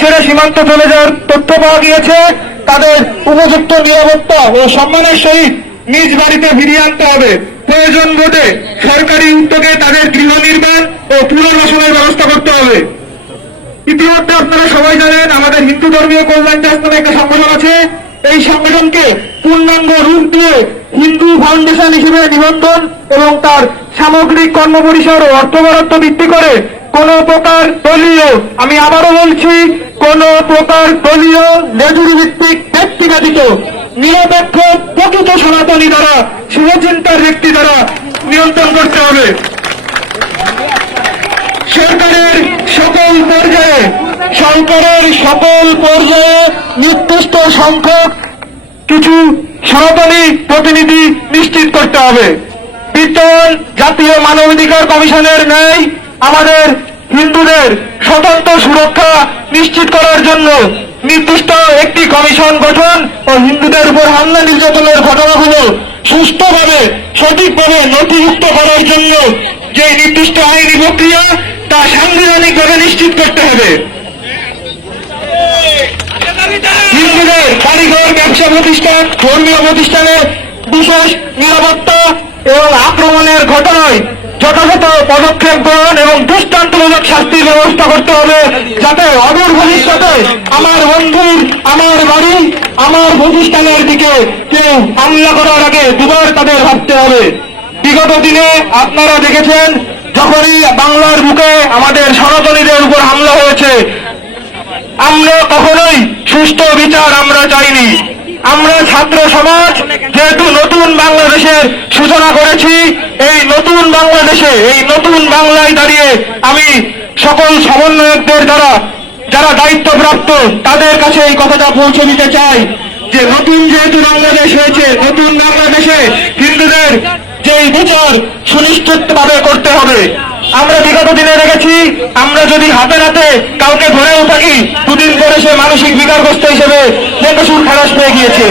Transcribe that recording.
ছেড়ে সীমান্ত চলে যাওয়ার তথ্য পাওয়া গিয়েছে, তাদের উপযুক্ত নিরাপত্তা ও সম্মানের সহিত নিজ বাড়িতে ফিরিয়ে আনতে হবে। প্রয়োজন বোধে সরকারি উদ্যোগে তাদের গৃহ নির্মাণ ও পুনর্বাসনের ব্যবস্থা করতে হবে। ইতিমধ্যে আপনারা সবাই জানেন আমাদের হিন্দু ধর্মীয় কল্যাণ ট্রাস্ট নামে একটা সংগঠন আছে। এই সংগঠনকে পূর্ণাঙ্গ রূপ দিয়ে হিন্দু ফাউন্ডেশন হিসেবে নিবন্ধন এবং তার সামগ্রিক কর্মপরিসর ও অর্থ বরাদ্দ ভিত্তি করে কোন প্রকার দলীয়, আমি আবারও বলছি, কোন প্রকার দলীয় লেজুরি ভিত্তিক ব্যক্তি ব্যতীত নিরপেক্ষ প্রকৃত সনাতনী দ্বারা শুভচিন্তার ব্যক্তি দ্বারা নিয়ন্ত্রণ করতে হবে। সরকারের সকল পর্যায়ে নির্দিষ্ট সংখ্যক কিছু সনাতনী প্রতিনিধি নিশ্চিত করতে হবে। বিদ্যমান জাতীয় মানবাধিকার কমিশনের ন্যায় আমাদের হিন্দুদের স্বতন্ত্র সুরক্ষা নিশ্চিত করার জন্য নির্দিষ্ট একটি কমিশন গঠন ও হিন্দুদের উপর হামলা নির্যাতনের ঘটনাগুলো সুষ্ঠুভাবে সঠিকভাবে নথিভুক্ত করার জন্য যে নির্দিষ্ট আইনি প্রক্রিয়া তা সাংবিধানিকভাবে নিশ্চিত করতে হবে। হিন্দুদের কারিগর, ব্যবসা প্রতিষ্ঠান, ধর্মীয় প্রতিষ্ঠানে বিশেষ নিরাপত্তা এবং আক্রমণের ঘটনায় যথাযথ পদক্ষেপ গ্রহণ এবং দৃষ্টান্তমূলক শাস্তির ব্যবস্থা করতে হবে, যাতে অদূর ভবিষ্যতে আমার বন্ধুর, আমার বাড়ি, আমার প্রতিষ্ঠানের দিকে কেউ হামলা করার আগে দুবার তাদের ভাবতে হবে। বিগত দিনে আপনারা দেখেছেন, যখনই বাংলার বুকে আমাদের সনাতনীদের উপর হামলা হয়েছে, আমরা কখনোই সুষ্ঠু বিচার আমরা চাইনি। আমরা ছাত্র সমাজ যেহেতু নতুন বাংলাদেশের সূচনা করেছি, এই নতুন বাংলাদেশে, এই নতুন বাংলায় দাঁড়িয়ে আমি সকল সমন্বয়কদের দ্বারা যারা দায়িত্বপ্রাপ্ত তাদের কাছে এই কথাটা পৌঁছে দিতে চাই যে নতুন যেহেতু বাংলাদেশ হয়েছে, নতুন বাংলাদেশে হিন্দুদের যেই বিচার সুনিশ্চিতভাবে করতে হবে। আমরা বিগত দিনে দেখেছি, আমরা যদি হাতে হাতে কাউকে ধরেও থাকি, দুদিন পরে সে মানসিক বিকারগ্রস্ত হিসেবে বেকসুর খালাস পেয়ে গিয়েছে।